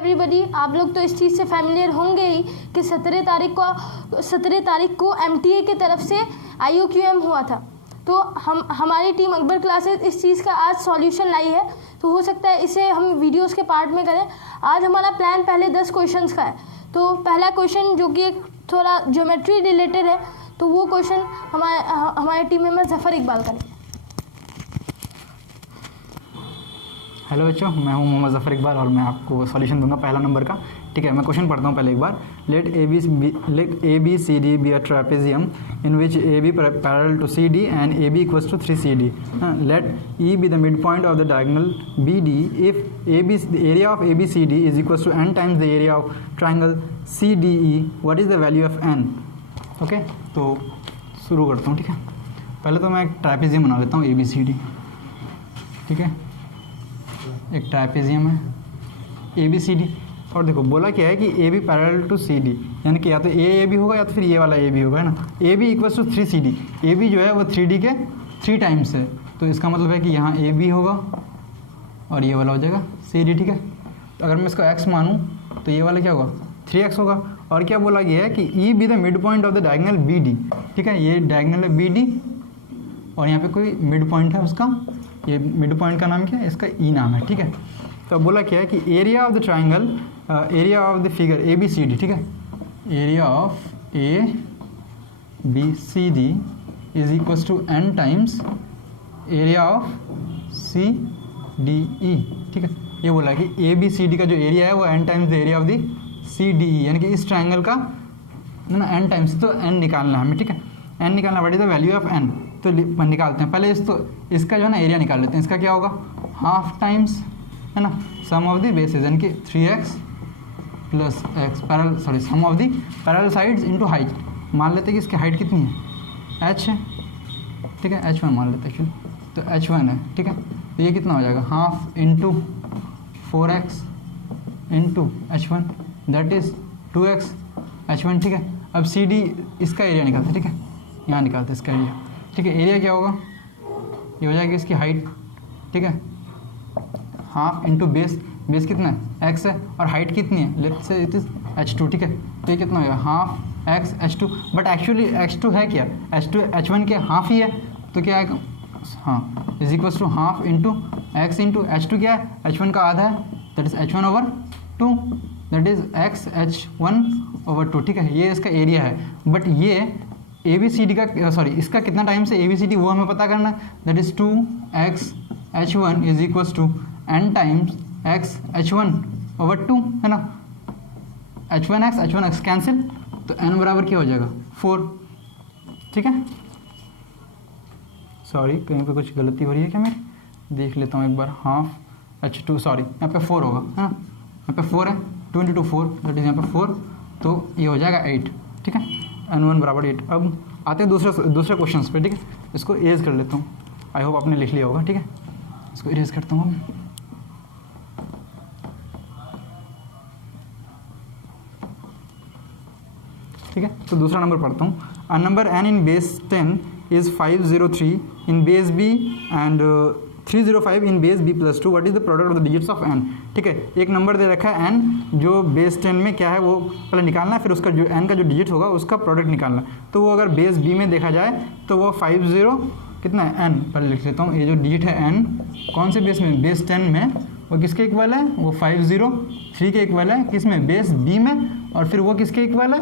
Everybody, आप लोग तो इस चीज़ से फैमिलियर होंगे ही कि 17 तारीख को MTA की तरफ से IOQM हुआ था। तो हमारी टीम अकबर क्लासेस इस चीज़ का आज सॉल्यूशन लाई है, तो हो सकता है इसे हम वीडियोस के पार्ट में करें। आज हमारा प्लान पहले 10 क्वेश्चंस का है। तो पहला क्वेश्चन जो कि एक थोड़ा ज्योमेट्री रिलेटेड है, तो वो क्वेश्चन हमारे टीम मेंबर जफ़र इकबाल करेंगे। हेलो बच्चों, मैं हूं मोहम्मद जफ़र इकबाल और मैं आपको सॉल्यूशन दूंगा पहला नंबर का। ठीक है, मैं क्वेश्चन पढ़ता हूं पहले एक बार। Let A B C D B a trapezium in which A B parallel to C D and A B equals to 3CD। Let E B the mid point of the diagonal B D if A B the area of A B C D is equals to n times the area of triangle C D E. What is the value of n? Okay, तो शुरू करता हूँ। ठीक है, पहले तो मैं एक ट्रेपेजियम बना लेता हूँ ए बी सी डी। ठीक है, एक ट्राइपेजियम है ए बी सी डी, और देखो बोला क्या है कि A B parallel to C D, यानी कि या तो ए बी होगा या तो फिर ये वाला ए बी होगा, है ना। A B equals to 3CD। A B जो है वो 3D के 3 टाइम्स है, तो इसका मतलब है कि यहाँ ए बी होगा और ये वाला हो जाएगा सी डी। ठीक है, तो अगर मैं इसको x मानूँ तो ये वाला क्या होगा 3x होगा। और क्या बोला गया है कि E B the mid point of the diagonal B D. ठीक है, ये डायगोनल है बी डी और यहाँ पे कोई मिड पॉइंट है उसका, ये मिड पॉइंट का नाम क्या है, इसका ई नाम है। ठीक है, तो अब बोला क्या है कि area of the triangle, area of the figure A B C D. ठीक है, area of A B C D is equals to n times area of C D E. ठीक है, ये बोला है कि ए बी सी डी का जो एरिया है वो n times the area of the C D E, यानी कि इस ट्राइंगल का ना n टाइम्स, तो n निकालना है हमें। ठीक है, n निकालना, what is the value of n, तो निकालते हैं पहले इसका जो है ना एरिया निकाल लेते हैं। इसका क्या होगा हाफ टाइम्स, है ना, सम ऑफ द बेसिस, यानी कि 3x plus X parallel, sorry sum of the parallel sides into height. मान लेते हैं कि इसकी हाइट कितनी है h है। ठीक है, h1 मान लेते हैं एक्चुअली, तो h1 है। ठीक है, तो ये कितना हो जाएगा half into 4x into h1 that is 2x h1। ठीक है, अब सी डी इसका एरिया निकालते हैं। ठीक है, यहाँ निकालते हैं इसका एरिया। ठीक है, एरिया क्या होगा, ये हो जाएगी इसकी हाइट। ठीक है, हाफ इंटू बेस, बेस कितना है x है और हाइट कितनी है, let's say it is h2। ठीक है, तो ये कितना होगा half x h2, but actually h2 है क्या, h2 h1 के हाफ ही है, तो क्या है हाँ is equals to half into x into h2 क्या है, h1 का आधा है, that is h1/2, that is x h1/2। ठीक है, ये इसका एरिया है, बट ये ए बी सी डी का, सॉरी इसका कितना टाइम से ए बी सी डी वो हमें पता करना है, that is 2x h1 is equals to n times x h1/2, है ना। h1x कैंसिल, तो n बराबर क्या हो जाएगा 4। ठीक है, सॉरी कहीं पे कुछ गलती हो रही है क्या मेरी, देख लेता हूँ एक बार। हाफ h2, सॉरी यहाँ पे 4 होगा, है ना, यहाँ पे 4 है, 2 × 2 4, दैट इज यहाँ पे 4, तो ये हो जाएगा 8। ठीक है, n1 बराबर 8। अब आते हैं दूसरे क्वेश्चन पे। ठीक है, इसको इरेज कर लेता हूँ, आई होप आपने लिख लिया होगा। ठीक है, इसको इरेज करता हूँ। ठीक है, तो दूसरा नंबर पढ़ता हूँ। A number n in base 10 is 503 in base b and 305 in base b plus 2। What is the product of the digits of n? ठीक है, एक नंबर दे रखा है n, जो बेस 10 में क्या है वो पहले निकालना है, फिर उसका जो n का जो डिजिट होगा उसका प्रोडक्ट निकालना है। तो वो अगर बेस b में देखा जाए तो वो 50 कितना है n, पहले लिख लेता हूँ। ये जो डिजिट है n कौन से बेस में, बेस 10 में, वो किसके इक्वल है, वो 503 के इक्वल है, किस में, बेस b में, और फिर वो किसके इक्वल है,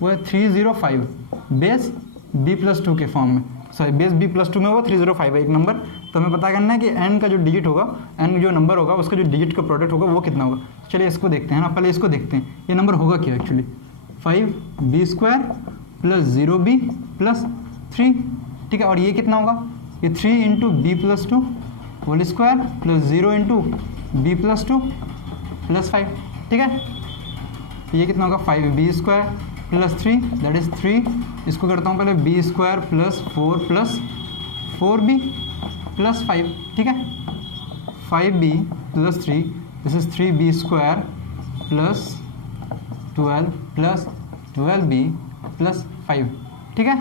वो है 305 बेस b प्लस 2 के फॉर्म में, सॉरी बेस b प्लस 2 में वो 305 है एक नंबर। तो हमें पता करना है कि n का जो डिजिट होगा, n जो नंबर होगा उसका जो डिजिट का प्रोडक्ट होगा वो कितना होगा। चलिए इसको देखते हैं ना, पहले इसको देखते हैं ये नंबर होगा क्या actually, 5b² plus 0b plus 3। ठीक है, और ये कितना होगा, ये 3 into B plus 2 whole square plus 0 into B plus 2 plus 5। ठीक है, ये कितना होगा 5b² प्लस 3 दैट इज 3। इसको करता हूँ पहले b² plus 4 plus 4b plus 5। ठीक है, 5b plus 3 this is 3b² plus 12 plus 12b plus 5। ठीक है,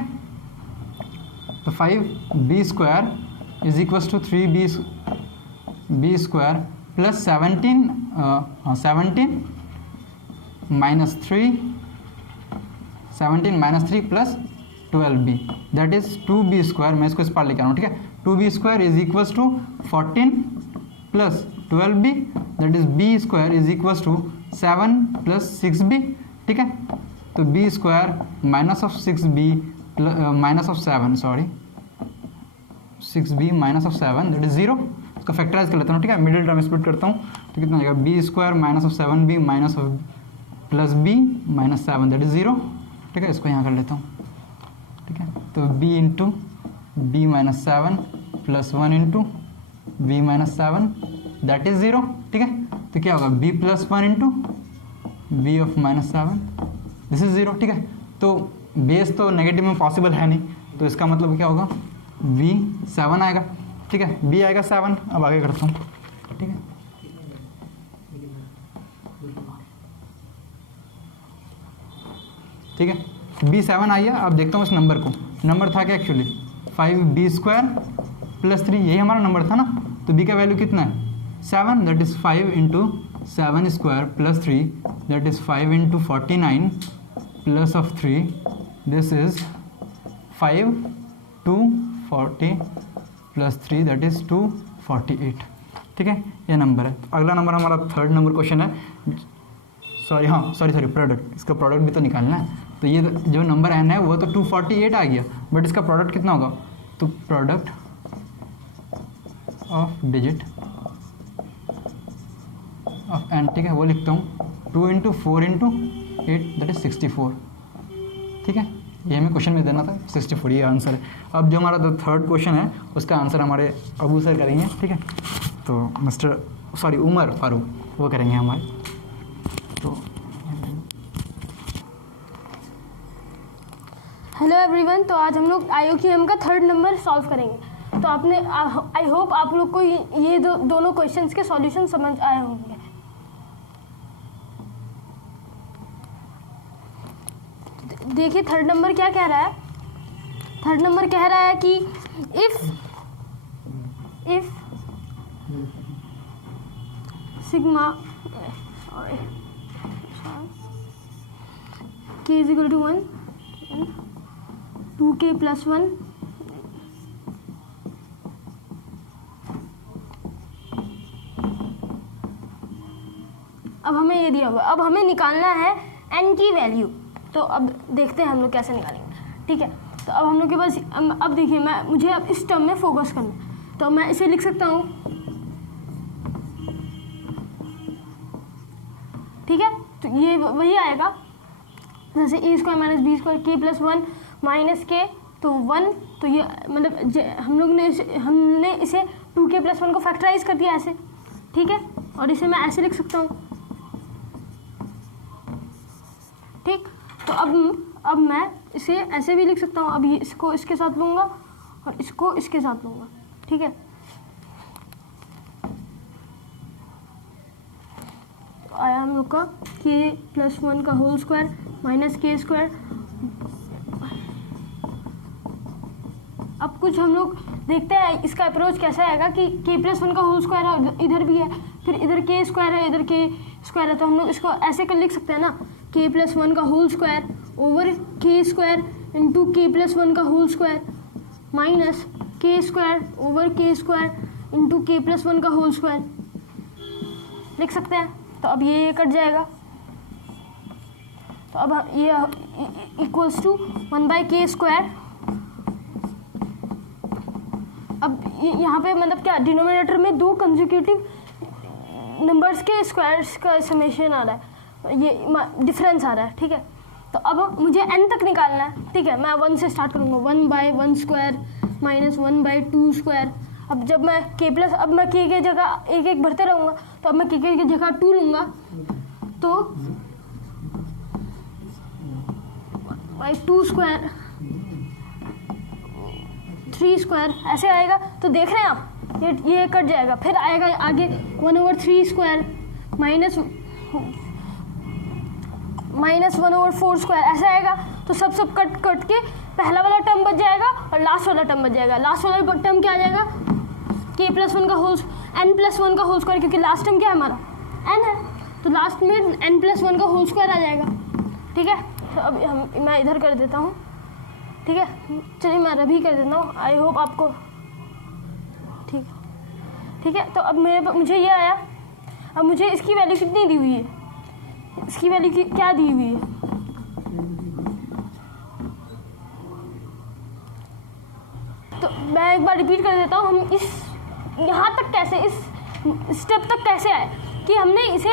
तो 5b² is equals to 3b² plus 17 minus 3 plus 12b that is 2b square. मैं इसको इस पार लेकर आ रहा हूँ, ठीक है। 2b square is equals to 14 plus 12b that is b square is equals to 7 plus 6b, ठीक है। तो b square minus of 6b minus of 7 sorry 6b minus of 7 that is 0। इसको फैक्टराइज कर लेता हूँ, ठीक है। मिडिल टर्म स्प्लिट करता हूँ तो कितना हो जाएगा, b square minus of 7b minus of plus b minus 7 that is 0, ठीक है। इसको यहाँ कर लेता हूँ, ठीक है। तो b into b minus 7 plus 1 into b minus 7 that is 0, ठीक है। तो क्या होगा, b plus 1 into b of minus 7 this is 0, ठीक है। तो बेस तो नेगेटिव में पॉसिबल है नहीं, तो इसका मतलब क्या होगा, b 7 आएगा, ठीक है। b आएगा 7। अब आगे करता हूँ, ठीक है। ठीक है, b 7 आई है। अब देखता हूँ इस नंबर को, नंबर था क्या एक्चुअली 5b स्क्वायर प्लस 3, यही हमारा नंबर था ना। तो b का वैल्यू कितना है 7 that is 5 into 7 square plus 3 that is 5 into 49 plus of 3 this is 5 240 plus 3 that is 248, ठीक है। ये नंबर है। अगला नंबर हमारा थर्ड नंबर क्वेश्चन है, सॉरी प्रोडक्ट, इसका प्रोडक्ट भी तो निकालना है। तो ये जो नंबर n है वो तो 248 आ गया, बट इसका प्रोडक्ट कितना होगा, तो product of digit of n, ठीक है, वो लिखता हूँ 2 इंटू 4 इंटू 8 दैट इज 64, ठीक है। ये हमें क्वेश्चन में देना था 64, ये आंसर है। अब जो हमारा जो थर्ड क्वेश्चन है उसका आंसर हमारे अबू सर करेंगे, ठीक है। तो उमर फारूक वो करेंगे हमारे। तो हेलो एवरीवन, तो आज हम लोग IOQM का थर्ड नंबर सॉल्व करेंगे। तो आपने आई होप आप लोग को ये दोनों क्वेश्चंस के सॉल्यूशन समझ आए होंगे। देखिए थर्ड नंबर क्या कह रहा है। थर्ड नंबर कह रहा है कि if sigma k is equal to 1 2k plus 1 अब हमें ये दिया हुआ, अब हमें निकालना है n की वैल्यू। तो अब देखते हैं हम लोग कैसे निकालेंगे, ठीक है। तो अब हम लोग के पास अब देखिए मुझे अब इस टर्म में फोकस करना है। तो मैं इसे लिख सकता हूँ, ठीक है। तो ये वही आएगा जैसे ए स्क्वायर माइनस बी स्क्वायर के प्लस 1 माइनस के, तो 1, तो ये मतलब हमने इसे 2k प्लस 1 को फैक्टराइज कर दिया ऐसे, ठीक है। और इसे मैं ऐसे लिख सकता हूँ, ठीक। तो अब मैं इसे ऐसे भी लिख सकता हूँ। अब ये इसको इसके साथ लूँगा और इसको इसके साथ लूँगा, ठीक है। तो आया हम लोग का k प्लस 1 का होल स्क्वायर माइनस के स्क्वायर। अब कुछ हम लोग देखते हैं इसका अप्रोच कैसा आएगा कि k प्लस 1 का होल स्क्वायर है, इधर भी है, फिर इधर k स्क्वायर है, इधर k स्क्वायर है। तो हम लोग इसको ऐसे कर लिख सकते हैं ना, k प्लस 1 का whole square over k square into k plus 1 का whole square minus k square over k square into k plus 1 का होल स्क्वायर लिख सकते हैं। तो अब ये कट जाएगा, तो अब ये इक्वल्स टू 1/k स्क्वायर। अब यहाँ पे मतलब क्या, डिनोमिनेटर में दो कंसेक्यूटिव नंबर्स के स्क्वायर्स का समेशन आ रहा है, ये डिफरेंस आ रहा है, ठीक है। तो अब मुझे n तक निकालना है, ठीक है। मैं 1 से स्टार्ट करूँगा, 1/1 स्क्वायर माइनस 1/2 स्क्वायर। अब जब मैं अब मैं k के जगह एक भरते रहूँगा, तो अब मैं k की जगह 2 लूँगा, तो 2 स्क्वायर 3 स्क्वायर ऐसे आएगा। तो देख रहे हैं आप, ये कट जाएगा। फिर आएगा आगे 1/3 स्क्वायर माइनस 1/4 स्क्वायर ऐसे आएगा। तो सब कट के पहला वाला टर्म बच जाएगा और लास्ट वाला टर्म बच जाएगा। लास्ट वाला टर्म क्या आ जाएगा, k प्लस 1 का होल n+1 का होल स्क्वायर, क्योंकि लास्ट टर्म क्या है हमारा n है, तो लास्ट में n+1 का होल स्क्वायर आ जाएगा। ठीक है, तो अब मैं इधर कर देता हूँ। ठीक है, चलिए मैं रवि कर देता हूँ, आई होप आपको ठीक है। तो अब मुझे ये आया, अब मुझे इसकी वैल्यू कितनी दी हुई है, इसकी वैल्यू क्या दी हुई है, तो मैं एक बार रिपीट कर देता हूँ। हम यहाँ तक कैसे, इस स्टेप तक कैसे आए कि हमने इसे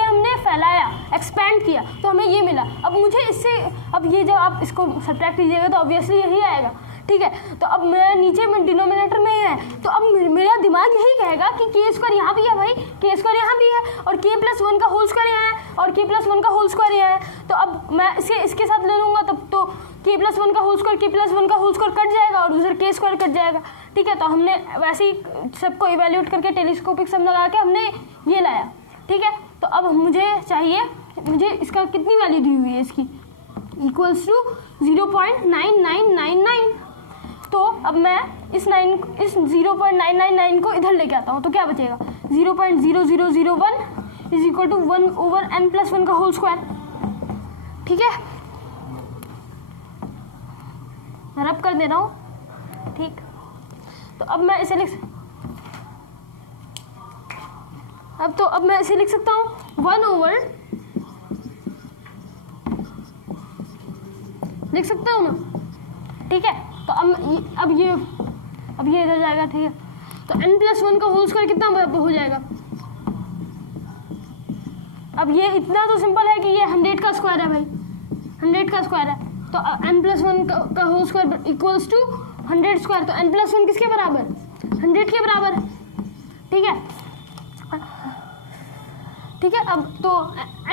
हमने फैलाया, एक्सपेंड किया, तो हमें ये मिला। अब मुझे इससे, अब ये जब आप इसको सब्ट्रैक्ट कीजिएगा तो ऑब्वियसली यही आएगा। ठीक है, तो अब मेरा नीचे में डिनोमिनेटर में ही है, तो अब मेरा दिमाग यही कहेगा कि k² यहाँ भी है भाई, k² यहाँ भी है, और k+1 का होल स्क्वायर यहाँ है, और k+1 का होल स्क्वायर यहाँ है। तो अब मैं इसे इसके साथ ले लूँगा, तब तो k+1 का होल स्क्वायर k+1 का होल स्क्वायर कट जाएगा और उधर k² कट जाएगा। ठीक है, तो हमने वैसे ही सबको इवेल्यूएट करके टेलीस्कोपिक सम लगा के हमने ये लाया। ठीक है, तो अब मुझे चाहिए, मुझे इसका कितनी वैल्यू दी हुई है इसकी, = 0.9999। तो अब मैं इस 0.999 को इधर लेके आता हूँ, तो क्या बचेगा, 0.0001 = 1/n+1 का होल स्क्वायर। ठीक है, मैं रब कर दे रहा हूँ। ठीक, तो अब मैं इसे अब मैं इसे लिख सकता हूँ 1/, लिख सकता हूँ ना। ठीक है, तो अब ये इधर जाएगा। ठीक है, तो n+1 का होल स्क्वायर कितना हो जाएगा, अब ये इतना तो सिंपल है कि ये 100 का स्क्वायर है भाई, 100 का स्क्वायर है, तो n+1 का होल स्क्वायर = 100²। तो n+1 किसके बराबर, 100 के बराबर है। ठीक है, ठीक है, अब तो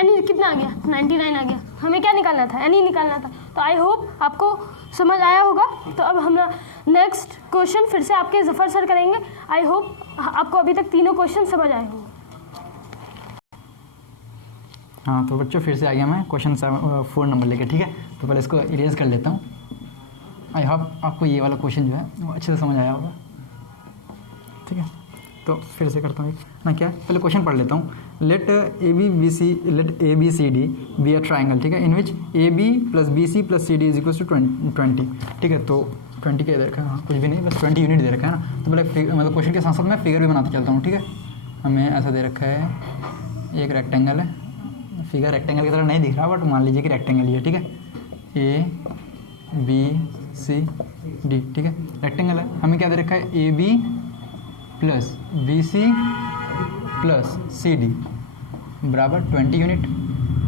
n कितना आ गया, 99 आ गया। हमें क्या निकालना था, n ही निकालना था। तो आई होप आपको समझ आया होगा। तो अब हम नेक्स्ट क्वेश्चन फिर से आपके जफर सर करेंगे। आई होप आपको अभी तक तीनों क्वेश्चन समझ आए होंगे। हाँ, तो बच्चों फिर से आ गया मैं क्वेश्चन 4 नंबर लेके। ठीक है, तो पहले इसको इरेज कर लेता हूँ। आई होप आपको ये वाला क्वेश्चन जो है वो अच्छे से समझ आया होगा। ठीक है, तो फिर से करता हूँ ना, क्या पहले क्वेश्चन पढ़ लेता हूँ। Let A B C D B a triangle. ठीक है, इन विच AB + BC + CD = 20। ठीक है, तो 20 क्या दे रखा है, हाँ कुछ भी नहीं, बस 20 यूनिट दे रखा है ना। तो पहले मतलब क्वेश्चन के साथ साथ मैं फिगर भी बनाते चलता हूँ। ठीक है, हमें ऐसा दे रखा है, एक रेक्टेंगल है, फिगर रेक्टेंगल की तरह नहीं दिख रहा, बट मान लीजिए कि रेक्टेंगल ही है। ठीक है, ABCD। ठीक है, रेक्टेंगल है, हमें क्या दे रखा है, AB + BC + CD बराबर 20 यूनिट।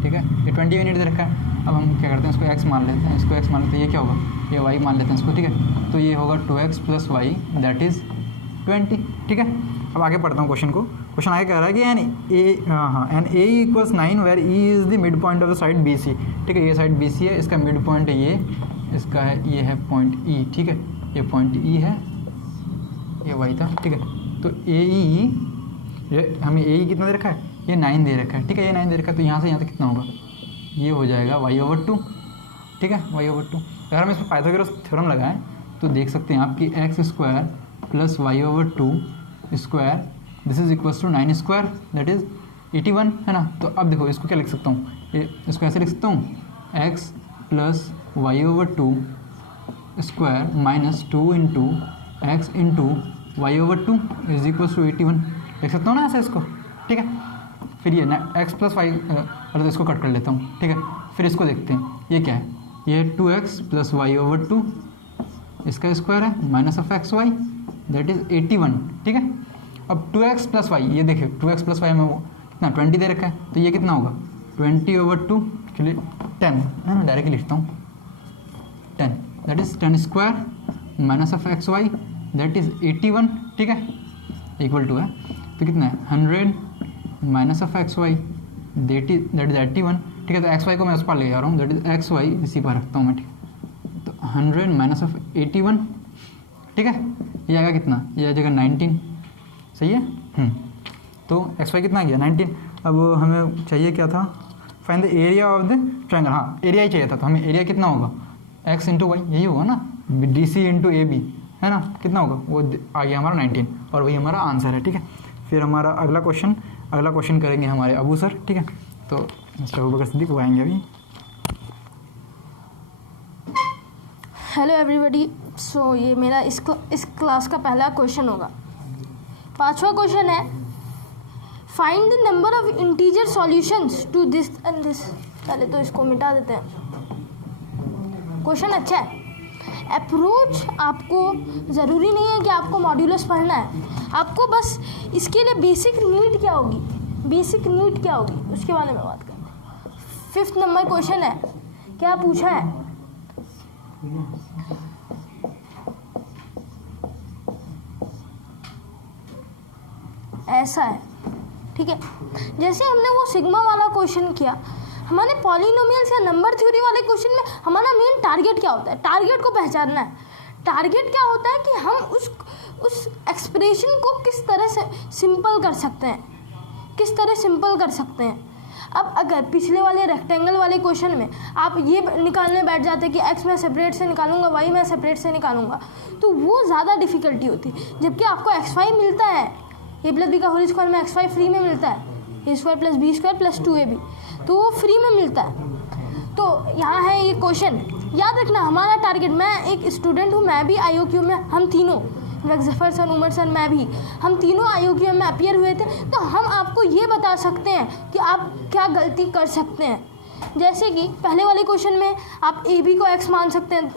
ठीक है, ये 20 यूनिट दे रखा है। अब हम क्या करते हैं, इसको x मान लेते हैं, इसको x मान लेते हैं, ये क्या होगा, ये y मान लेते हैं इसको। ठीक है, तो ये होगा 2x + y = 20। ठीक है, अब आगे पढ़ता हूँ क्वेश्चन को। क्वेश्चन आगे कह रहा है कि N A = 9 where E is the mid point of the side BC। ठीक है, ये साइड BC है, इसका मिड पॉइंट ये इसका है, ये है पॉइंट E। ठीक है, ये पॉइंट E है, ये y था। ठीक है, तो AE, हमें AE कितना दे रखा है, ये 9 दे रखा है। ठीक है, ये 9 दे रखा है, तो यहाँ से यहाँ तक कितना होगा, ये हो जाएगा y/2। ठीक है, y/2। अगर हम इसमें पाइथागोरस थ्योरम लगाएं तो देख सकते हैं आप कि x² + y/2² this is equals to 9² that is 81 है ना। तो अब देखो इसको क्या लिख सकता हूँ, इसको ऐसे लिख सकता हूँ, x + y/2² - 2 × x × y/2 is equals to 81 लिख सकता हूँ ना ऐसे इसको। ठीक है, फिर ये x + y, अरे तो इसको कट कर लेता हूँ। ठीक है, फिर इसको देखते हैं, ये क्या है, ये 2x + y/2 इसका स्क्वायर है -xy दैट इज 81। ठीक है, अब 2x + y, ये देखिए 2x + y में वो कितना 20 दे रखा है, तो ये कितना होगा 20/2, चलिए 10 है ना, डायरेक्टली लिखता हूँ 10 that is 10² - xy that is 81। ठीक है, इक्वल टू है, तो कितना है 100 - xy दैट इज 81। ठीक है, तो xy को मैं उस पर ले जा रहा हूँ, दैट इज xy इसी पर रखता हूँ मैं। ठीक, तो 100 - 81। ठीक है, ये आएगा कितना, ये आ जाएगा 19। सही है। तो xy कितना आ गया 19। अब हमें चाहिए क्या था, find the area of the triangle. हाँ, एरिया ही चाहिए था, तो हमें एरिया कितना होगा x × y, यही होगा ना, DC × AB है ना, कितना होगा वो आ गया हमारा 19 और वही हमारा आंसर है। ठीक है, फिर हमारा अगला क्वेश्चन करेंगे हमारे अबू सर। ठीक है, तो मिस्टर अबू बकर सिद्दीक वो आएंगे अभी। हेलो एवरीबॉडी, सो ये मेरा इस क्लास का पहला क्वेश्चन होगा। 5वां क्वेश्चन है, find the number of integer solutions to this and this. पहले तो इसको मिटा देते हैं। क्वेश्चन अच्छा है। अप्रोच आपको ज़रूरी नहीं है कि आपको मॉड्यूलस पढ़ना है, आपको बस इसके लिए बेसिक नीड क्या होगी उसके बारे में बात करते हैं। 5th नंबर क्वेश्चन है, क्या पूछा है, ऐसा है। ठीक है, जैसे हमने वो सिग्मा वाला क्वेश्चन किया, हमारे पॉलिनोमियल्स या नंबर थ्योरी वाले क्वेश्चन में हमारा मेन टारगेट क्या होता है, टारगेट को पहचानना है। टारगेट क्या होता है कि हम उस एक्सप्रेशन को किस तरह से सिंपल कर सकते हैं, अब अगर पिछले वाले रेक्टेंगल वाले क्वेश्चन में आप ये निकालने बैठ जाते कि एक्स मैं सेपरेट से निकालूंगा, वाई मैं सेपरेट से निकालूंगा, तो वो ज़्यादा डिफिकल्टी होती। जबकि आपको x5 मिलता है, a प्लस बी का होल स्क्वायर में x5 फ्री में मिलता है, a square plus B square plus 2ab, तो वो फ्री में मिलता है। तो यहाँ है ये क्वेश्चन, याद रखना हमारा टारगेट, मैं एक स्टूडेंट हूँ, मैं भी IOQ में, हम तीनों जफर सर, उमर सर, मैं भी, हम तीनों IOQ में अपियर हुए थे। तो हम आपको ये बता सकते हैं कि आप क्या गलती कर सकते हैं। जैसे कि पहले वाले क्वेश्चन में आप AB को x मान सकते हैं,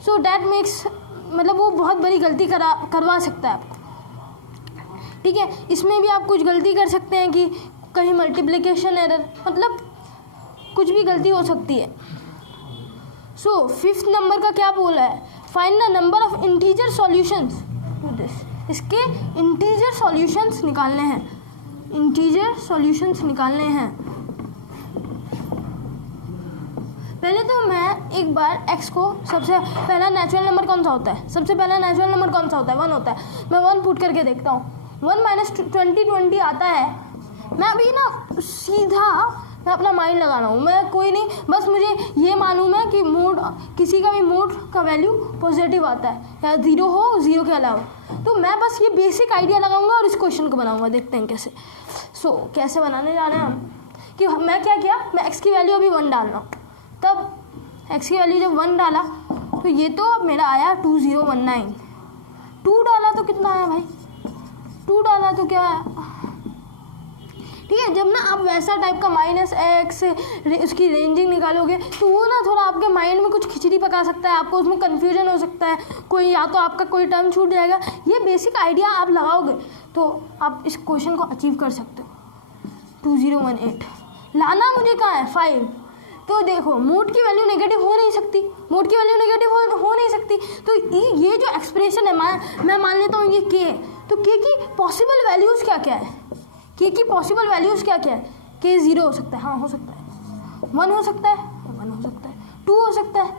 सो डैट मेक्स, मतलब वो बहुत बड़ी गलती करवा सकता है आपको। ठीक है, इसमें भी आप कुछ गलती कर सकते हैं कि कहीं मल्टीप्लिकेशन एरर, मतलब कुछ भी गलती हो सकती है। सो 5th नंबर का क्या बोला है, find the number of integer solutions to this. इसके इंटीजर सॉल्यूशंस निकालने हैं। पहले तो मैं एक बार x को, सबसे पहला नेचुरल नंबर कौन सा होता है, 1 होता है। मैं 1 पुट करके देखता हूँ, 1 माइनस 20 आता है। मैं अभी ना सीधा मैं अपना माइंड लगा रहा हूँ, मैं कोई नहीं, बस मुझे ये मालूम है कि मोड, किसी का भी मोड का वैल्यू पॉजिटिव आता है या 0 हो, 0 के अलावा। तो मैं बस ये बेसिक आइडिया लगाऊंगा और इस क्वेश्चन को बनाऊंगा, देखते हैं कैसे। कैसे बनाने जा रहे हैं हम, कि मैं क्या किया, मैं x की वैल्यू अभी 1 डाल रहा हूँ। तब x की वैल्यू जब 1 डाला तो ये तो मेरा आया 2019। 2 डाला तो कितना आया भाई, 2 डाला तो क्या आया। ठीक है, जब ना आप वैसा टाइप का -x उसकी रेंजिंग निकालोगे तो वो ना थोड़ा आपके माइंड में कुछ खिचड़ी पका सकता है, आपको उसमें कन्फ्यूजन हो सकता है, कोई या तो आपका कोई टर्म छूट जाएगा। ये बेसिक आइडिया आप लगाओगे तो आप इस क्वेश्चन को अचीव कर सकते हो। 2018 लाना मुझे कहाँ है, 5। तो देखो मोड की वैल्यू नेगेटिव हो नहीं सकती, हो नहीं सकती। तो ये जो एक्सप्रेशन है, मैं मान लेता हूँ ये k है, तो k की पॉसिबल वैल्यूज़ क्या क्या है, k की पॉसिबल वैल्यूज़ क्या क्या है। k 0 हो सकता है, हाँ हो सकता है, 1 हो सकता है, 2 हो सकता है,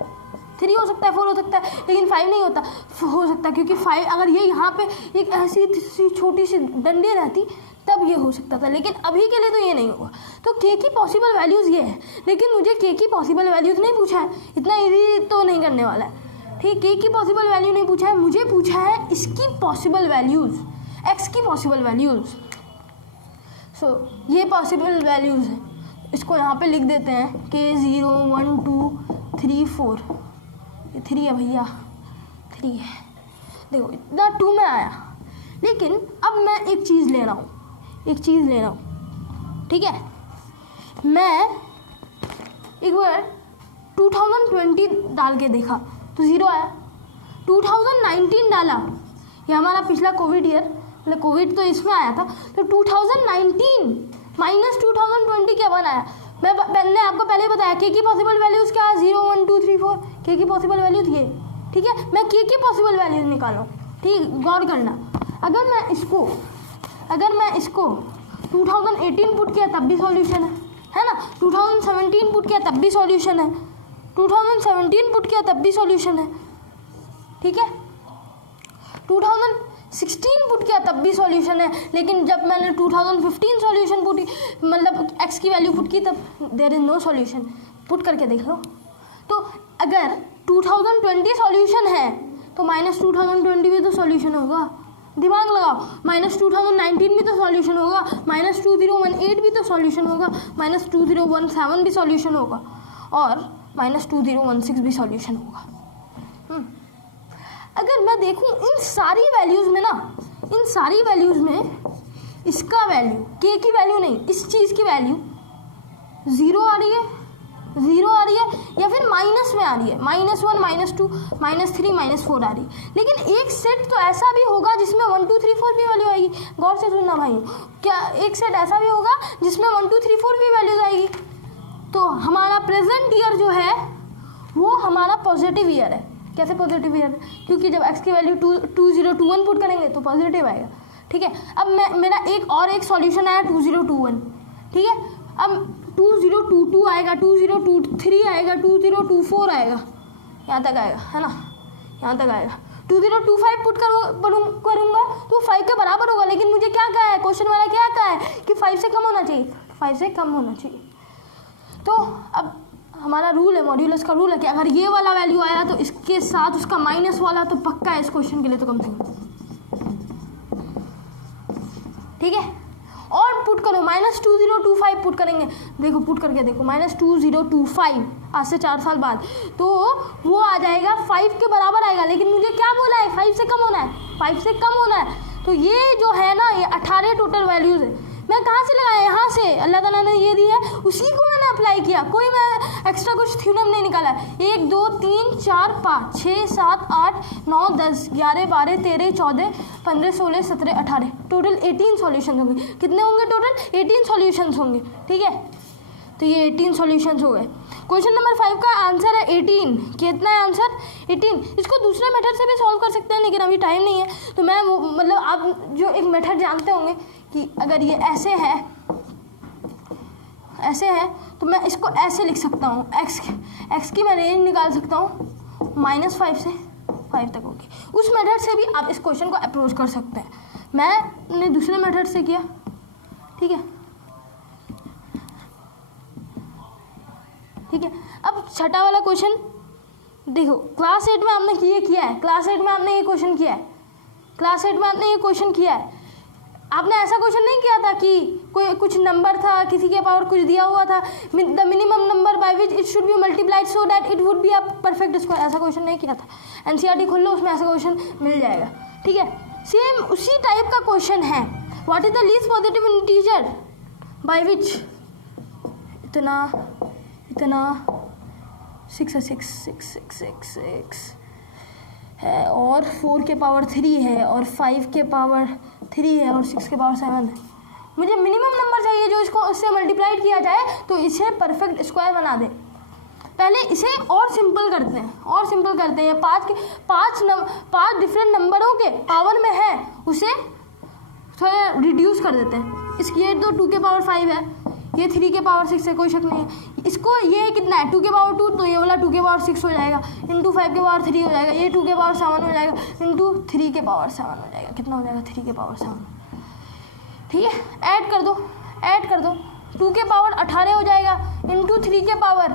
3 हो सकता है, 4 हो सकता है, लेकिन 5 नहीं होता, हो सकता है, क्योंकि 5 अगर ये यहाँ पे एक ऐसी छोटी सी डंडी रहती तब ये हो सकता था, लेकिन अभी के लिए तो ये नहीं होगा। तो k की पॉसिबल वैल्यूज़ ये है, लेकिन मुझे k की पॉसिबल वैल्यूज़ नहीं पूछा है, इतना ईजी तो नहीं करने वाला है। ठीक, k की पॉसिबल वैल्यू नहीं पूछा है, मुझे पूछा है इसकी पॉसिबल वैल्यूज़, x की पॉसिबल वैल्यूज़। ये पॉसिबल वैल्यूज़ है, इसको यहाँ पे लिख देते हैं, k 0 1 2 3 4, ये 3 है भैया, 3 है। देखो इतना 2 में आया, लेकिन अब मैं एक चीज़ ले रहा हूँ, ठीक है। मैं एक बार 2020 डाल के देखा तो 0 आया, 2019 डाला, ये हमारा पिछला कोविड ईयर, मतलब कोविड तो इसमें आया था, तो 2019 माइनस 2020 क्या बनाया। मैंने आपको पहले बताया k की पॉसिबल वैल्यूज़ क्या है, 0 1 2 3 4, k की पॉसिबल वैल्यूज़ ये, ठीक है। मैं k की पॉसिबल वैल्यूज़ निकालूँ, ठीक, गौर करना। अगर मैं इसको 2018 पुट किया तब भी सॉल्यूशन है ना, 2017 पुट किया तब भी सॉल्यूशन है, 2017 पुट किया तब भी सॉल्यूशन है, ठीक है। 2016 पुट किया तब भी सॉल्यूशन है, लेकिन जब मैंने 2015 सॉल्यूशन पुट, मतलब x की वैल्यू पुट की, तब there is no solution. Put करके देख लो। तो अगर 2020 सॉल्यूशन है तो -2020 भी तो सॉल्यूशन होगा, दिमाग लगाओ। -2019 भी तो सॉल्यूशन होगा, -2018 भी तो सॉल्यूशन होगा, -2017 भी सॉल्यूशन होगा और -2016 भी सॉल्यूशन होगा। अगर मैं देखूं इन सारी वैल्यूज़ में ना, इन सारी वैल्यूज़ में इसका वैल्यू, के की वैल्यू नहीं, इस चीज़ की वैल्यू 0 आ रही है, 0 आ रही है या फिर माइनस में आ रही है, -1 -2 -3 -4 आ रही है। लेकिन एक सेट तो ऐसा भी होगा जिसमें 1 2 3 4 भी वैल्यू आएगी। गौर से सुनना भाई, क्या एक सेट ऐसा भी होगा जिसमें 1 2 3 4 भी वैल्यूज आएगी? तो हमारा प्रेजेंट ईयर जो है वो हमारा पॉजिटिव ईयर है। कैसे पॉजिटिव ईयर है? क्योंकि जब x की वैल्यू 2021 पुट करेंगे तो पॉजिटिव आएगा। ठीक है, अब मेरा एक सॉल्यूशन आया 2021। ठीक है, अब 2022 आएगा, 2023 आएगा, 2024 आएगा, यहाँ तक आएगा, है ना, यहाँ तक आएगा। 2025 पुट करूँगा तो 5 के बराबर होगा। लेकिन मुझे क्या कहा है, क्वेश्चन वाला क्या कहा है कि 5 से कम होना चाहिए, 5 से कम होना चाहिए। तो अब हमारा रूल है, मॉड्यूलस का रूल है कि अगर ये वाला वैल्यू आया तो इसके साथ उसका माइनस वाला तो पक्का है इस क्वेश्चन के लिए तो कम से कम। ठीक है, और पुट करो -2025 पुट करेंगे। देखो पुट करके देखो, -2025 आज से 4 साल बाद, तो वो आ जाएगा 5 के बराबर आएगा। लेकिन मुझे क्या बोला है, 5 से कम होना है, 5 से कम होना है। तो ये जो है ना, ये 18 टोटल वैल्यूज़ है। मैं कहाँ से लगाया, यहाँ से अल्लाह ताला ने ये दी है, उसी को मैंने अप्लाई किया। कोई मैं एक्स्ट्रा कुछ थ्योरम नहीं निकाला। 1 2 3 4 5 6 7 8 9 10 11 12 13 14 15 16 17 18 टोटल 18 सॉल्यूशन होंगे। कितने होंगे टोटल? 18 सॉल्यूशंस होंगे। ठीक है, तो ये 18 सॉल्यूशंस हो गए। क्वेश्चन नंबर 5 का आंसर है 18। कितना है आंसर? 18। इसको दूसरे मेथड से भी सॉल्व कर सकते हैं, लेकिन अभी टाइम नहीं है। तो मैं मतलब आप जो एक मेथड जानते होंगे कि अगर ये ऐसे है, ऐसे है, तो मैं इसको ऐसे लिख सकता हूँ। एक्स की मैं रेंज निकाल सकता हूँ, -5 से 5 तक होगी। उस मेथड से भी आप इस क्वेश्चन को अप्रोच कर सकते हैं। मैंने दूसरे मेथड से किया। ठीक है, ठीक है। अब छठा वाला क्वेश्चन देखो, क्लास 8 में आपने ये किया है, क्लास 8 में आपने ये क्वेश्चन किया है, क्लास 8 में आपने ये क्वेश्चन किया है। आपने ऐसा क्वेश्चन नहीं किया था कि कोई कुछ नंबर था, किसी के पावर कुछ दिया हुआ था, the minimum number by which it should be multiplied so that it would be a perfect square. ऐसा क्वेश्चन नहीं किया था। एनसीईआरटी खोल लो, उसमें ऐसा क्वेश्चन मिल जाएगा। ठीक है, सेम उसी टाइप का क्वेश्चन है। What is the least positive integer by which इतना 6 है और 4 के पावर 3 है और 5 के पावर 3 है और 6 के पावर 7 है। मुझे मिनिमम नंबर चाहिए जो इसको इससे मल्टीप्लाइड किया जाए तो इसे परफेक्ट स्क्वायर बना दे। पहले इसे और सिंपल करते हैं, और सिंपल करते हैं। 5 डिफरेंट नंबरों के पावर में है, उसे थोड़ा रिड्यूस कर देते हैं। इसकी ये तो 2 के पावर 5 है, ये 3 के पावर 6 है, कोई शक नहीं है। इसको ये कितना है, 2 के पावर 2, तो ये वाला 2 के पावर 6 हो जाएगा, इंटू 5 के पावर 3 हो जाएगा, ये 2 के पावर 7 हो जाएगा, इंटू 3 के पावर 7 हो जाएगा। कितना हो जाएगा? 3 के पावर 7। ठीक है, ऐड कर दो, ऐड कर दो। 2 के पावर 18 हो जाएगा, इंटू 3 के पावर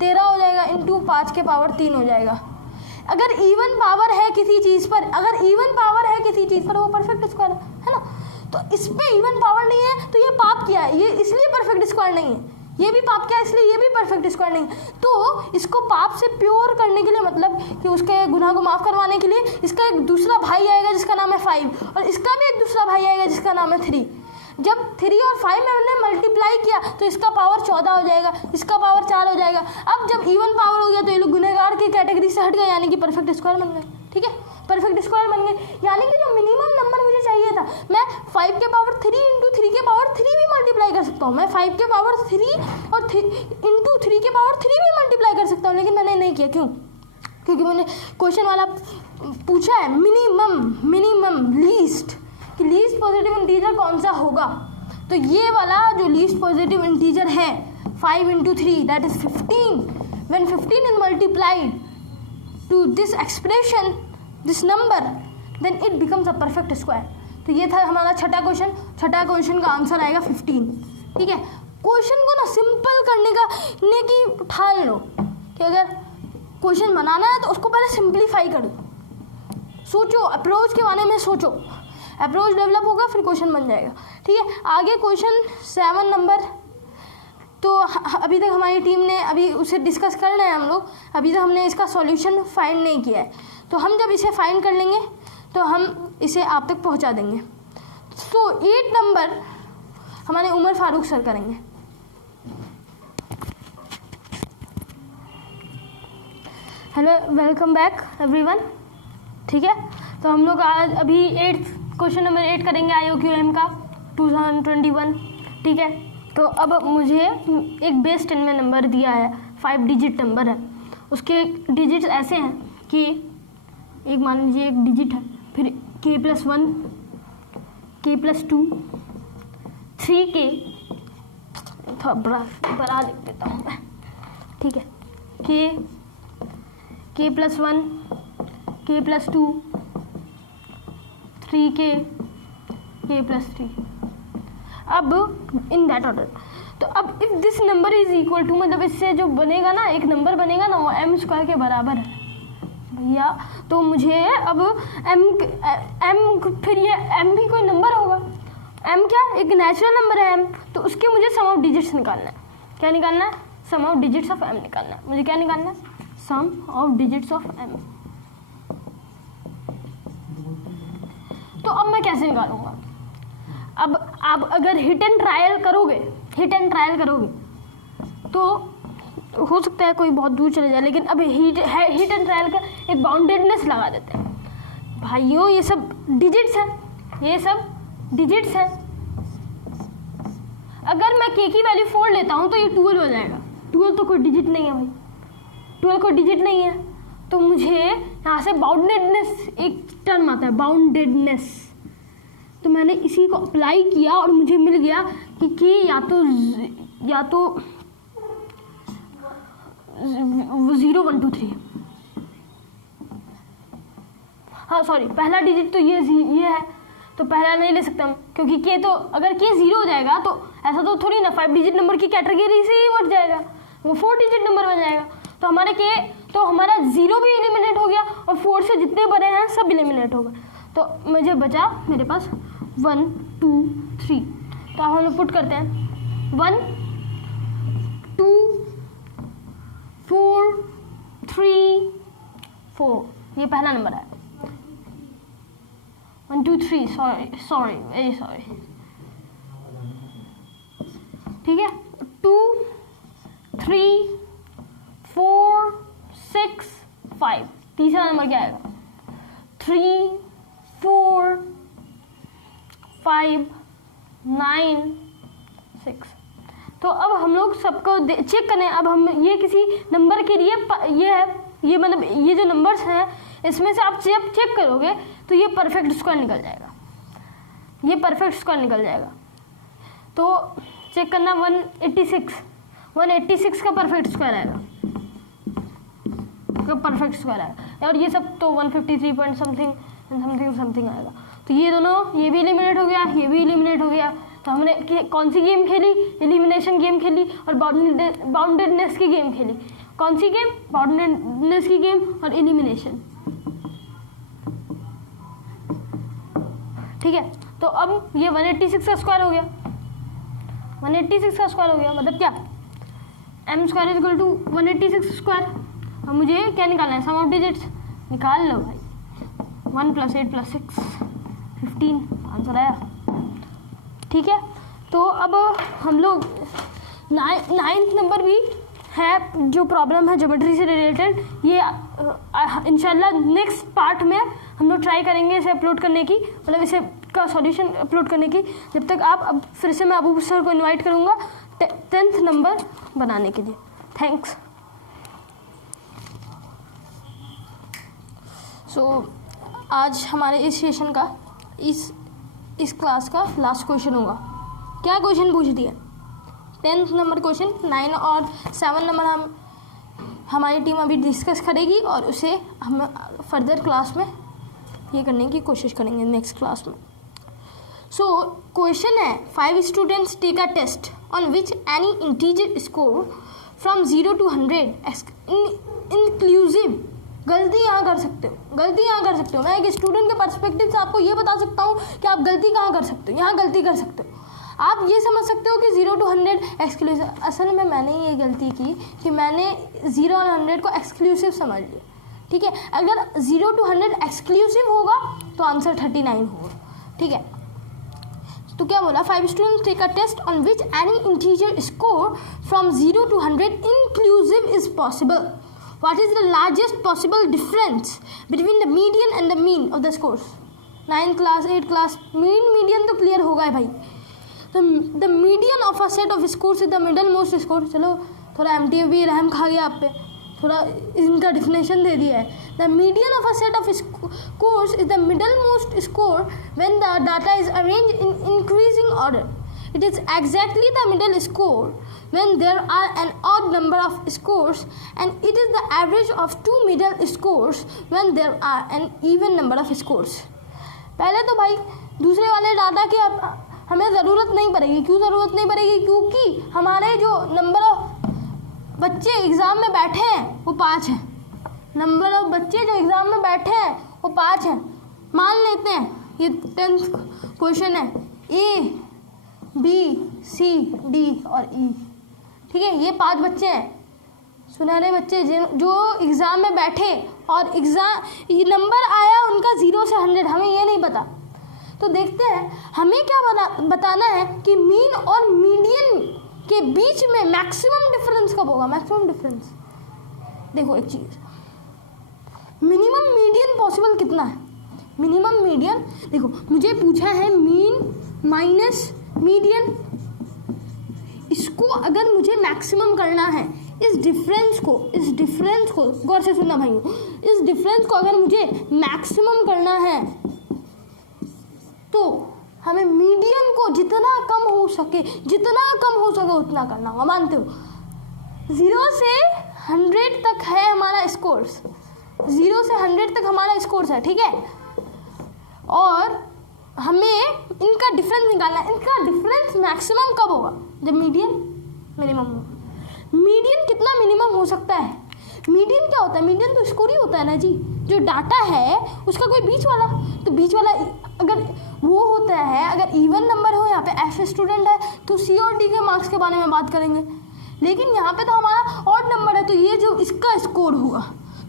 13 हो जाएगा, इंटू 5 के पावर 3 हो जाएगा। अगर इवन पावर है किसी चीज़ पर, अगर इवन पावर है किसी चीज़ पर, वो परफेक्ट स्क्वायर है ना। तो इस पे इवन पावर नहीं है तो ये पाप किया है, ये इसलिए परफेक्ट स्क्वायर नहीं है। ये भी पाप किया है इसलिए ये भी परफेक्ट स्क्वायर नहीं है। तो इसको पाप से प्योर करने के लिए, मतलब कि उसके गुनाह को माफ़ करवाने के लिए, इसका एक दूसरा भाई आएगा जिसका नाम है 5, और इसका भी एक दूसरा भाई आएगा जिसका नाम है 3। जब 3 और 5 में हमने मल्टीप्लाई किया तो इसका पावर 14 हो जाएगा, इसका पावर 4 हो जाएगा। अब जब इवन पावर हो गया तो ये लोग गुनहगार की कैटेगरी से हट गए, यानी कि परफेक्ट स्क्वायर बन गए। ठीक है, परफेक्ट स्क्वायर बन गए। यानी कि जो मिनिमम नंबर मुझे चाहिए था, मैं 5 के पावर 3 इंटू 3 के पावर 3 भी मल्टीप्लाई कर सकता हूँ। मैं 5 के पावर 3 और इंटू 3 के पावर 3 भी मल्टीप्लाई कर सकता हूँ, लेकिन मैंने नहीं किया। क्यों? क्योंकि मैंने क्वेश्चन वाला पूछा है मिनिमम लीस्ट, कि लीस्ट पॉजिटिव इंटीजर कौन सा होगा। तो ये वाला जो लीस्ट पॉजिटिव इंटीजर है 5 into 3 that is 15। When 15 is multiplied to this expression, this number, then it becomes a perfect square. तो ये था हमारा छठा क्वेश्चन। छठा क्वेश्चन का आंसर आएगा 15। ठीक है, क्वेश्चन को ना सिंपल करने की ठान लो कि अगर क्वेश्चन बनाना है तो उसको पहले सिंप्लीफाई कर दो। सोचो, अप्रोच के बारे में सोचो, अप्रोच डेवलप होगा फिर क्वेश्चन बन जाएगा। ठीक है, आगे क्वेश्चन 7 नंबर। तो अभी तक हमारी टीम ने अभी उसे डिस्कस कर रहे हैं हम लोग, अभी तक हमने इसका सॉल्यूशन फाइंड नहीं किया है। तो हम जब इसे फाइंड कर लेंगे तो हम इसे आप तक पहुंचा देंगे। तो 8 नंबर हमारे उमर फारूक सर करेंगे। Hello, welcome back everyone. ठीक है, तो हम लोग आज अभी क्वेश्चन नंबर 8 करेंगे IOQM का 2021। ठीक है, तो अब मुझे एक बेस 10 में नंबर दिया है, 5 डिजिट नंबर है। उसके डिजिट्स ऐसे हैं कि एक मान लीजिए एक डिजिट है, फिर K+1, K+2, 3K, थोड़ा बड़ा लिख देता हूँ मैं। ठीक है, K+1, K+2, 3K, K+3। अब इन दैट ऑर्डर। तो अब if this number is equal to, मतलब इससे जो बनेगा ना, एक नंबर बनेगा ना, वो m² के बराबर है भैया। तो मुझे अब m फिर ये m भी कोई नंबर होगा। m क्या, एक नेचुरल नंबर है m, तो उसके मुझे सम ऑफ डिजिट्स निकालना है। क्या निकालना है? सम ऑफ डिजिट्स ऑफ m निकालना है। मुझे क्या निकालना है? सम ऑफ डिजिट्स ऑफ m। तो अब मैं कैसे निकालूंगा? अब आप अगर हिट एंड ट्रायल करोगे तो हो सकता है कोई बहुत दूर चले जाए, लेकिन अब हिट एंड ट्रायल का एक बाउंडेडनेस लगा देते हैं। भाइयों, ये सब डिजिट्स हैं, अगर मैं k की वैल्यू 4 लेता हूं तो ये 12 हो जाएगा। 12 तो कोई डिजिट नहीं है भाई, 12 कोई डिजिट नहीं है। तो मुझे यहाँ से बाउंडेडनेस एक टर्म आता है, बाउंडेडनेस। तो मैंने इसी को अप्लाई किया और मुझे मिल गया कि k या तो 0 1 2 3। हाँ सॉरी, पहला डिजिट तो ये है, तो पहला नहीं ले सकता हम, क्योंकि k तो अगर k 0 हो जाएगा तो ऐसा तो थोड़ी ना 5 डिजिट नंबर की कैटेगरी से ही बढ़ जाएगा, वो 4 डिजिट नंबर बन जाएगा। तो हमारा 0 भी एलिमिनेट हो गया और 4 से जितने बड़े हैं सब एलिमिनेट हो गए। तो मुझे बचा मेरे पास 1 2 3। तो अब हम लोग पुट करते हैं 1 2 4 3 4, ये पहला नंबर है। 1 2 3, सॉरी वेरी सॉरी। ठीक है, 2 3 4 6 5, तीसरा नंबर क्या आएगा? 3 4 5 9 6। तो अब हम लोग सबको चेक करें। अब हम ये किसी नंबर के लिए ये मतलब ये जो नंबर्स हैं इसमें से आप चेक करोगे तो ये परफेक्ट स्क्वायर निकल जाएगा, तो चेक करना 186 का परफेक्ट स्क्वायर आएगा, और ये सब तो 153 पॉइंट समथिंग आएगा। तो ये दोनों, ये भी एलिमिनेट हो गया, ये भी एलिमिनेट हो गया। तो हमने कौन सी गेम खेली? एलिमिनेशन गेम खेली और बाउंडेडनेस की गेम खेली। कौन सी गेम? बाउंडेडनेस की गेम और एलिमिनेशन। ठीक है, तो अब ये 186 का स्क्वायर हो गया, 186 का स्क्वायर हो गया, मतलब क्या? m² = 186 square. अब मुझे क्या निकालना है? सम ऑफ डिजिट्स निकाल लो भाई। 1 + 8 + 6 15, आंसर आया। ठीक है, तो अब हम लोग 9th नंबर भी है, जो प्रॉब्लम है ज्योमेट्री से रिलेटेड। ये इंशाल्लाह नेक्स्ट पार्ट में हम लोग ट्राई करेंगे इसे अपलोड करने की, मतलब इसे का सॉल्यूशन अपलोड करने की। जब तक आप, अब फिर से मैं अबू सर को इनवाइट करूँगा 10th नंबर बनाने के लिए। थैंक्स। आज हमारे इस सेशन का इस क्लास का लास्ट क्वेश्चन होगा। क्या क्वेश्चन पूछ दिया? 10th number question. 9 और 7 नंबर हमारी टीम अभी डिस्कस करेगी और उसे हम फर्दर क्लास में ये करने की कोशिश करेंगे नेक्स्ट क्लास में। क्वेश्चन है 5 students take a test on which any integer score from 0 to 100 inclusive गलती यहाँ कर सकते हो, गलती यहाँ कर सकते हो। मैं एक स्टूडेंट के पर्सपेक्टिव से आपको ये बता सकता हूँ कि आप गलती कहाँ कर सकते हो, यहाँ गलती कर सकते हो। आप ये समझ सकते हो कि 0 to 100 एक्सक्लूसिव। असल में मैंने ये गलती की कि मैंने 0 और 100 को एक्सक्लूसिव समझ लिया, ठीक है। अगर 0 to 100 एक्सक्लूसिव होगा तो आंसर 39 होगा, ठीक है। तो क्या बोला, 5 students take a test on which any integer score from 0 to 100 inclusive is possible. What is the largest possible difference between the median and the mean of the scores. 9th class 8th class median तो clear होगा है भाई। The median of a set of scores is the middle most score. चलो थोड़ा MTA भी रहम खा गया आप पे, थोड़ा इनका डिफिनेशन दे दिया है। The median of a set of scores is the middle most score when the data is arranged in increasing order. It is exactly the middle score when there are an odd number of scores, and it is the average of two middle scores when there are an even number of scores. पहले तो भाई दूसरे वाले data की हमें ज़रूरत नहीं पड़ेगी। क्यों ज़रूरत नहीं पड़ेगी? क्योंकि हमारे जो नंबर ऑफ बच्चे एग्ज़ाम में बैठे हैं वो 5 हैं। नंबर ऑफ बच्चे जो एग्ज़ाम में बैठे हैं वो 5 हैं। मान लेते हैं ये 10th क्वेश्चन है, A B C D और E, ठीक है। ये 5 बच्चे हैं, सुनहरे बच्चे जो एग्ज़ाम में बैठे और एग्ज़ाम ये नंबर आया उनका 0 से 100, हमें ये नहीं पता। तो देखते हैं हमें क्या बताना है कि मीन और मीडियन के बीच में मैक्सिमम डिफरेंस कब होगा। मैक्सिमम डिफरेंस देखो एक चीज़, मिनिमम मीडियन पॉसिबल कितना है। मिनिमम मीडियन देखो, मुझे पूछा है मीन माइनस मीडियन, इसको अगर मुझे मैक्सिमम करना है, इस डिफरेंस को गौर से सुनना भाइयों, इस डिफरेंस को अगर मुझे मैक्सिमम करना है तो हमें मीडियन को जितना कम हो सके उतना करना होगा। मानते हो 0 से 100 तक है हमारा स्कोर्स, 0 से 100 तक हमारा स्कोर्स है, ठीक है। और हमें इनका डिफरेंस निकालना है। इनका डिफरेंस मैक्सिमम कब होगा? जब मीडियन मिनिमम होगा। मीडियन कितना मिनिमम हो सकता है? मीडियन क्या होता है? मीडियन तो स्कोर ही होता है ना जी, जो डाटा है उसका कोई बीच वाला, तो बीच वाला अगर वो होता है, अगर इवन नंबर हो, यहाँ पे F स्टूडेंट है तो C और D के मार्क्स के बारे में बात करेंगे। लेकिन यहाँ पे तो हमारा ऑड नंबर है, तो ये जो इसका स्कोर होगा,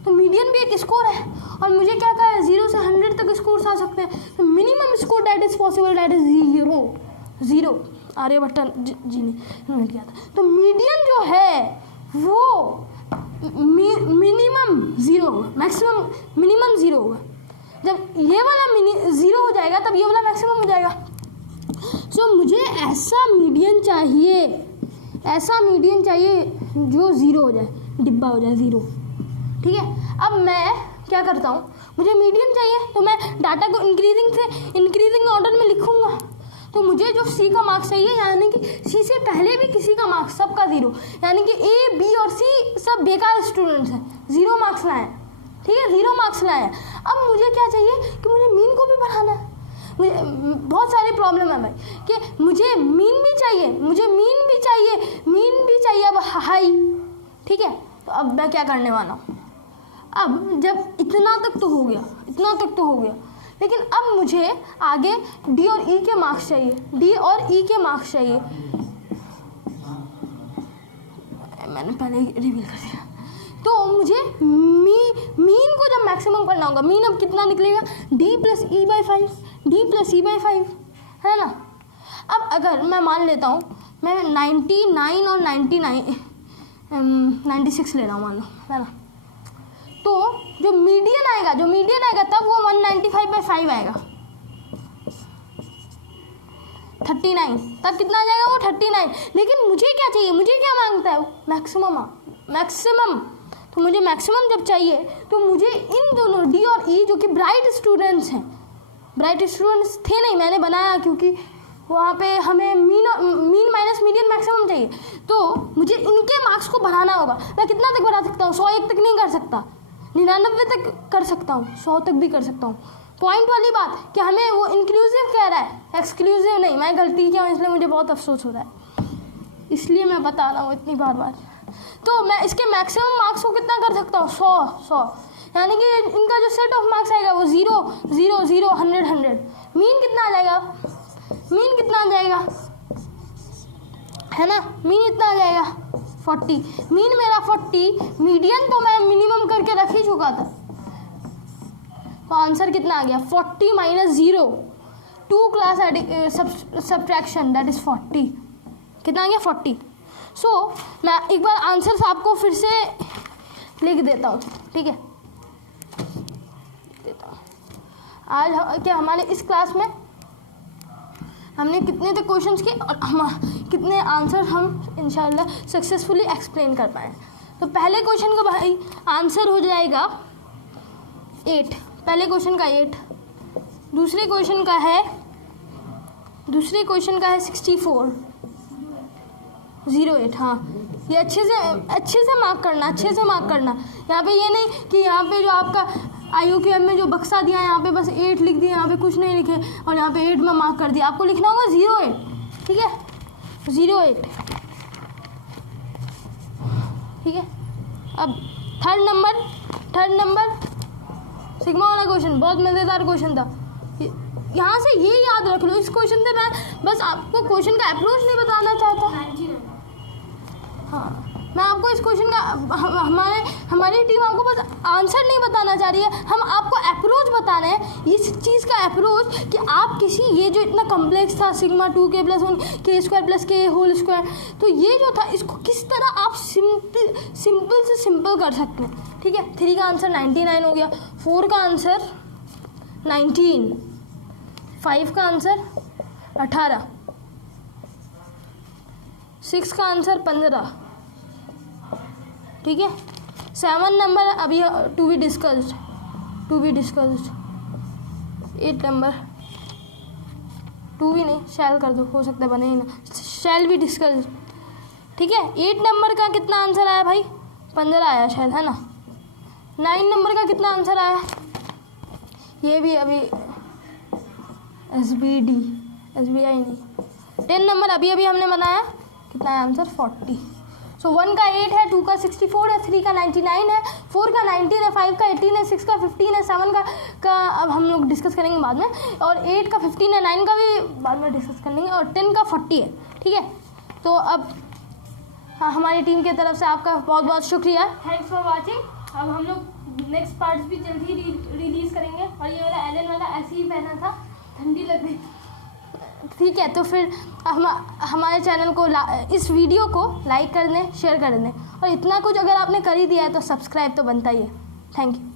तो मीडियन भी एक स्कोर है। और मुझे क्या कहा है, 0 से 100 तक स्कोर्स आ सकते हैं। तो minimum score that is possible that is 0। Aryabhatta ji ने मिल गया था। तो मीडियन जो है वो मिनिमम 0 होगा, मैक्सिमम मिनिमम 0 होगा। जब ये वाला 0 हो जाएगा तब ये वाला मैक्सिमम हो जाएगा। सो मुझे ऐसा मीडियन चाहिए जो 0 हो जाए, डिब्बा हो जाए 0, ठीक है। अब मैं क्या करता हूँ, मुझे मीडियन चाहिए तो मैं डाटा को इंक्रीजिंग ऑर्डर में लिखूँगा। तो मुझे जो C का मार्क्स चाहिए, यानी कि C से पहले भी किसी का मार्क्स, सबका 0, यानी कि A B और C सब बेकार स्टूडेंट्स हैं, 0 मार्क्स लाए, ठीक है, 0 मार्क्स लाए। अब मुझे क्या चाहिए कि मुझे मीन को भी बढ़ाना है। मुझे बहुत सारी प्रॉब्लम है भाई कि मुझे मीन भी चाहिए, मीन भी चाहिए अब हाई, ठीक है। तो अब मैं क्या करने वाला हूँ, अब जब इतना तक तो हो गया, लेकिन अब मुझे आगे D और E के मार्क्स चाहिए, मैंने पहले रिवील कर दिया। तो मुझे मीन को जब मैक्सिमम करना होगा, मीन अब कितना निकलेगा, D + E/5 है ना। अब अगर मैं मान लेता हूँ मैं 99 और 96 ले रहा हूँ, मान लो, है ना। तो जो मीडियन आएगा तब वो 195/5 आएगा, 39, तब कितना आ जाएगा वो 39। लेकिन मुझे क्या चाहिए, मुझे क्या मांगता है वो, मैक्सिमम। तो मुझे मैक्सिमम जब चाहिए तो मुझे इन दोनों D और E जो कि ब्राइट स्टूडेंट्स थे नहीं, मैंने बनाया क्योंकि वहाँ पे हमें मीन माइनस मीडियन मैक्सिमम चाहिए, तो मुझे इनके मार्क्स को बढ़ाना होगा। मैं कितना तक बढ़ा सकता हूँ, 101 तक नहीं कर सकता, 99 तक कर सकता हूँ, 100 तक भी कर सकता हूँ। पॉइंट वाली बात कि हमें वो इंक्लूसिव कह रहा है, एक्सक्लूसिव नहीं। मैं गलती किया हूँ इसलिए मुझे बहुत अफसोस हो रहा है, इसलिए मैं बता रहा हूँ इतनी बार। तो मैं इसके मैक्सिमम मार्क्स को कितना कर सकता हूँ, 100। यानी कि इनका जो सेट ऑफ मार्क्स आएगा वो 0 0 0 100 100। मीन कितना आ जाएगा, मीन कितना आ जाएगा, है ना, मीन इतना आ जाएगा 40। मीन मेरा 40, मीडियन तो मैं मिनिमम करके रख ही चुका था, तो आंसर कितना आ गया 40 minus 0, 2 class subtraction that is 40। कितना आ गया 40। सो मैं एक बार आंसर आपको फिर से लिख देता हूँ, ठीक है, देता हूँ। आज क्या हमारे इस क्लास में हमने कितने तक क्वेश्चंस किए और कितने आंसर हम इंशाल्लाह सक्सेसफुली एक्सप्लेन कर पाए। तो पहले क्वेश्चन का भाई आंसर हो जाएगा 8, पहले क्वेश्चन का 8, दूसरे क्वेश्चन का है 64 08। हाँ, ये अच्छे से मार्क करना, अच्छे से मार्क करना। यहाँ पे ये नहीं कि यहाँ पे जो आपका IOQM में जो बक्सा दिया है यहाँ पे बस 8 लिख दिया, यहाँ पे कुछ नहीं लिखे और यहाँ पे 8 में मार्क कर दिया। आपको लिखना होगा 08, ठीक है, 08, ठीक है। अब थर्ड नंबर सिग्मा वाला क्वेश्चन बहुत मज़ेदार क्वेश्चन था। यहाँ से ये याद रख लो, इस क्वेश्चन से मैं बस आपको क्वेश्चन का अप्रोच नहीं बताना चाहता। हाँ, मैं आपको इस क्वेश्चन का हमारी टीम आपको बस आंसर नहीं बताना चाह रही है, हम आपको अप्रोच बता रहे हैं, इस चीज़ का अप्रोच कि आप किसी ये जो इतना कॉम्प्लेक्स था sigma 2k + 1 k² + k whole square, तो ये जो था इसको किस तरह आप सिंपल से सिंपल कर सकते हैं, ठीक है। 3 का आंसर 99 हो गया, 4 का आंसर 19, 5 का आंसर 18, 6 का आंसर 15, ठीक है। 7 नंबर अभी टू बी डिस्कस्ड। 8 नंबर टू भी नहीं, शैल कर दो, हो सकता है बने ही ना, शैल भी डिस्कस्ड, ठीक है। 8 नंबर का कितना आंसर आया भाई, 15 आया शायद, है ना। 9 नंबर का कितना आंसर आया, ये भी अभी SBI नहीं। 10 नंबर अभी हमने बनाया, कितना है आंसर 40। सो 1 का 8 है, 2 का 64 है, 3 का 99 है, 4 का 19 है, 5 का 18 है, 6 का 15 है, 7 का अब हम लोग डिस्कस करेंगे बाद में, और 8 का 15 है, 9 का भी बाद में डिस्कस करेंगे, और 10 का 40 है, ठीक है। तो अब हाँ, हमारी टीम की तरफ से आपका बहुत बहुत शुक्रिया, थैंक्स फॉर वॉचिंग। अब हम लोग नेक्स्ट पार्ट्स भी जल्दी रिलीज़ करेंगे, और ये वाला एलन वाला ऐसे ही पहना था, ठंडी लग रही, ठीक है। तो फिर हमारे चैनल को इस वीडियो को लाइक कर दें, शेयर कर दें, और इतना कुछ अगर आपने कर ही दिया है तो सब्सक्राइब तो बनता ही है। Thank you.